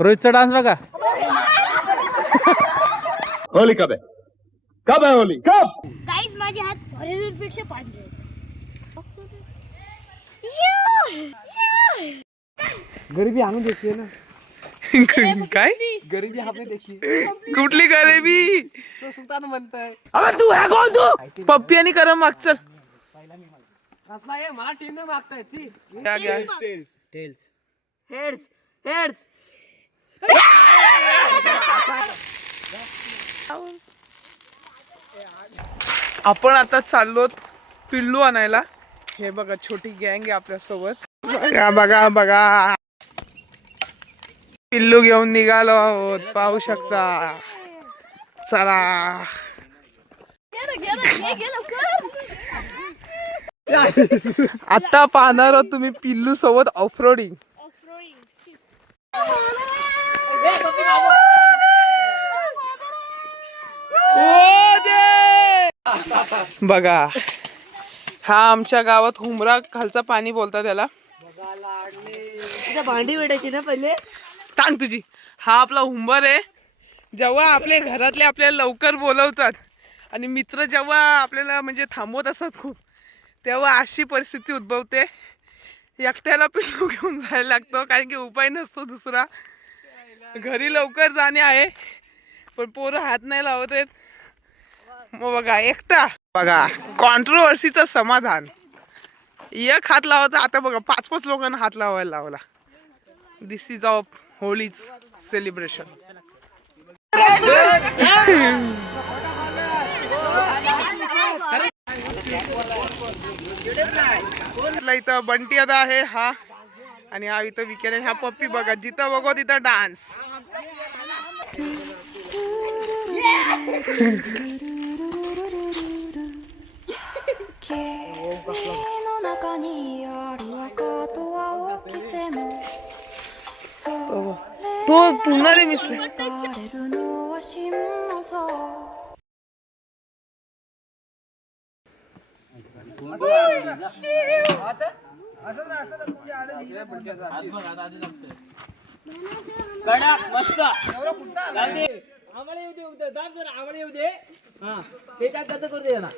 रोहितचा डान्स बघा. होली कब है? कब है होली? कब? गाइस माझे हात पेक्षा पांढरे आहेत. गरिबी आणून देते ना. काय गरिबी आपने देखी. कुठली गरिबी? तो सुलतान म्हणताय. पप्पी आणि करम माग चल. मला टीम ने मागताय. Tails heads. आपण आता चाललो पिल्लू आणायला. हे बघा छोटी गँग आहे आपल्या सोबत. बघा पिल्लू घेऊन निघालो आहोत. पाहू शकता. चला आता पाहणार आहोत तुम्ही पिल्लू सोबत ऑफरोडिंग. बघा हा आमच्या गावात हुमरा खालचा पाणी बोलतात त्याला. भांडी भेटायची ना पहिले. सांग तुझी. हा आपला हुंबर आहे. जेव्हा आपले घरातले आपल्याला लवकर बोलवतात आणि मित्र जेव्हा आपल्याला म्हणजे थांबवत असतात खूप, तेव्हा अशी परिस्थिती उद्भवते. एकट्याला पिल्लू घेऊन जायला लागतं कारण की उपाय नसतो दुसरा. घरी लवकर जाणे आहे पण पोरं हात नाही लावत आहेत. मग बघा एकटा बघा कॉन्ट्रोवर्सीचं समाधान. एक हात लावता आता बघा 5-5 लोकांना हात लावायला लावला. दिस इज ऑफ होलीज सेलिब्रेशन. इथं बंटी आता आहे हा आणि हा इथं विकेंड आहे. हा पप्पी बघा जिथं बघो तिथं डान्स. तो पुन्हा रे मिसले. कडक मस्त आम्हाला येऊ दे. दाब जरा आम्हाला येऊ दे. हा ते काय करत करू दे ना.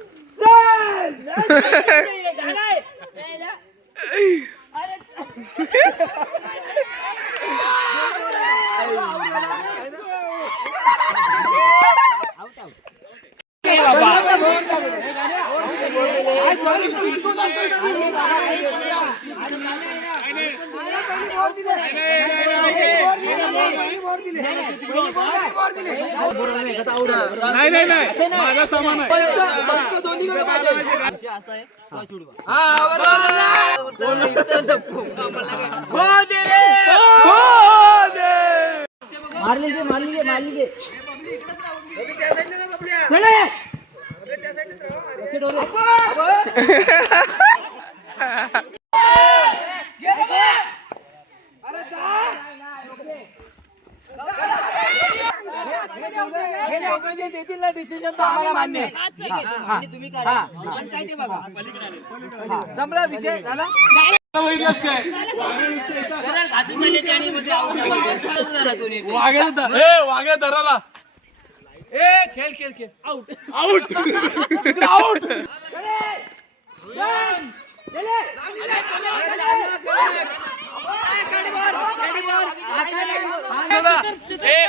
माझा सामान आहे. मारली गे. जमला विषय झाला. वाघ्या धराला. खेळ आउट.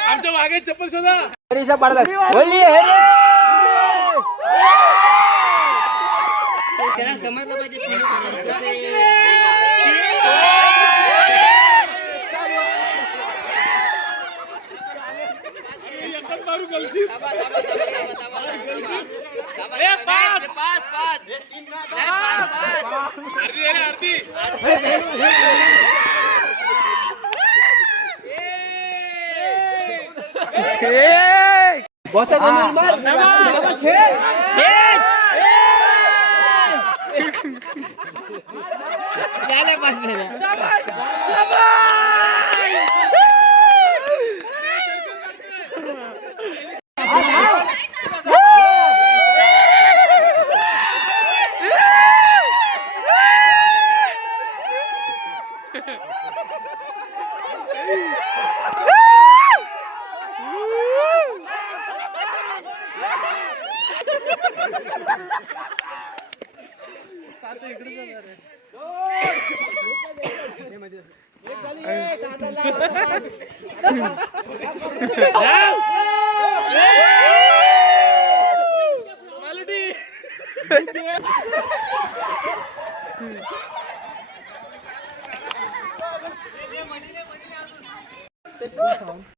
आमच्या वाघ्या चप्पल शोधा. समजलं पाहिजे. Woo!